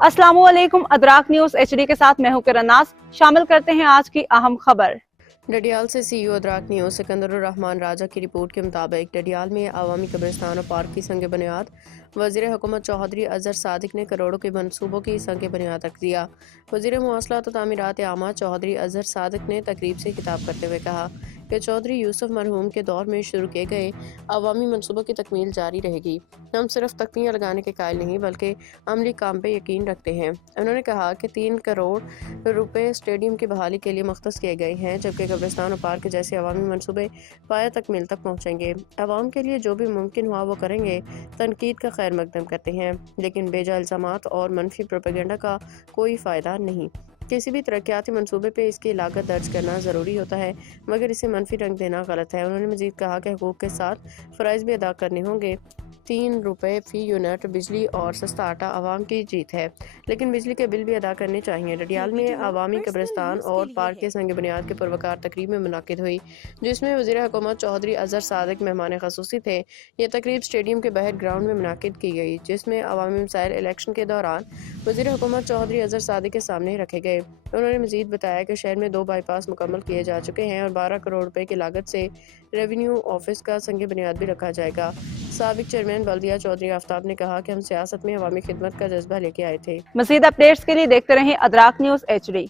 अस्सलाम वालेकुम। अदराक news HD के साथ मैं हूं किरनास। शामिल करते हैं आज की अहम खबर। डडियाल से CEO अदराक न्यूज सिकंदरुर रहमान राजा की रिपोर्ट के मुताबिक डडियाल में अवामी कब्रिस्तान और पार्क की संग बुनियाद वज़ीर हुकूमत चौधरी अजहर सादिक ने करोड़ों के मनसूबों की संग बुनियाद रख दिया। वज़ीर मवासलात और तामीरात आमा चौधरी अजहर सादिक ने तकरीब से खिताब करते हुए कहा कि चौधरी यूसुफ मरहूम के दौर में शुरू किए गए अवामी मनसूबों की तकमील जारी रहेगी। हम सिर्फ तख्तियाँ लगाने के कायल नहीं बल्कि अमली काम पे यकीन रखते हैं। उन्होंने कहा कि 3 करोड़ रुपए स्टेडियम की बहाली के लिए मुख्तस किए गए हैं, जबकि कब्रिस्तान और पार्क जैसे अवामी मनसूबे पाया तकमील तक पहुँचेंगे। आवाम के लिए जो भी मुमकिन हुआ वो करेंगे। तनकीद का खैर मकदम करते हैं, लेकिन बेजा इल्ज़ामात और मनफी प्रोपेगेंडा का कोई फ़ायदा नहीं। किसी भी तरक्याती मनसूबे पे इसकी लागत दर्ज करना ज़रूरी होता है, मगर इसे मनफी रंग देना गलत है। उन्होंने मज़ीद कहा कि हुकूक के साथ फ़राइज़ भी अदा करने होंगे। 3 रुपए फ़ी यूनिट बिजली और सस्ता आटा आवाम की जीत है, लेकिन बिजली के बिल भी अदा करने चाहिए। डडियाल में अवामी कब्रिस्तान और पार्क के संग बुनियाद के पुरवकार तकरीब में मुनाकिद हुई, जिसमें वज़ीर हुकूमत चौधरी अजहर सादिक मेहमान खसूसी थे। ये तकरीब स्टेडियम के बाहर ग्राउंड में मुनाकिद की गई, जिसमें अवामी मसाइल इलेक्शन के दौरान वज़ीर हुकूमत चौधरी अजहर सादिक के सामने रखे गए। उन्होंने मज़ीद बताया कि शहर में 2 बाईपास मुकम्मल किए जा चुके हैं और 12 करोड़ रुपए की लागत से रेवेन्यू ऑफिस का संग बुनियाद भी रखा जाएगा। साबिक चेयरमैन बल्दिया चौधरी आफ्ताब ने कहा कि हम सियासत में अवामी खिदमत का जज्बा लेके आए थे। मज़ीद अपडेट्स के लिए देखते रहें अदराक न्यूज HD।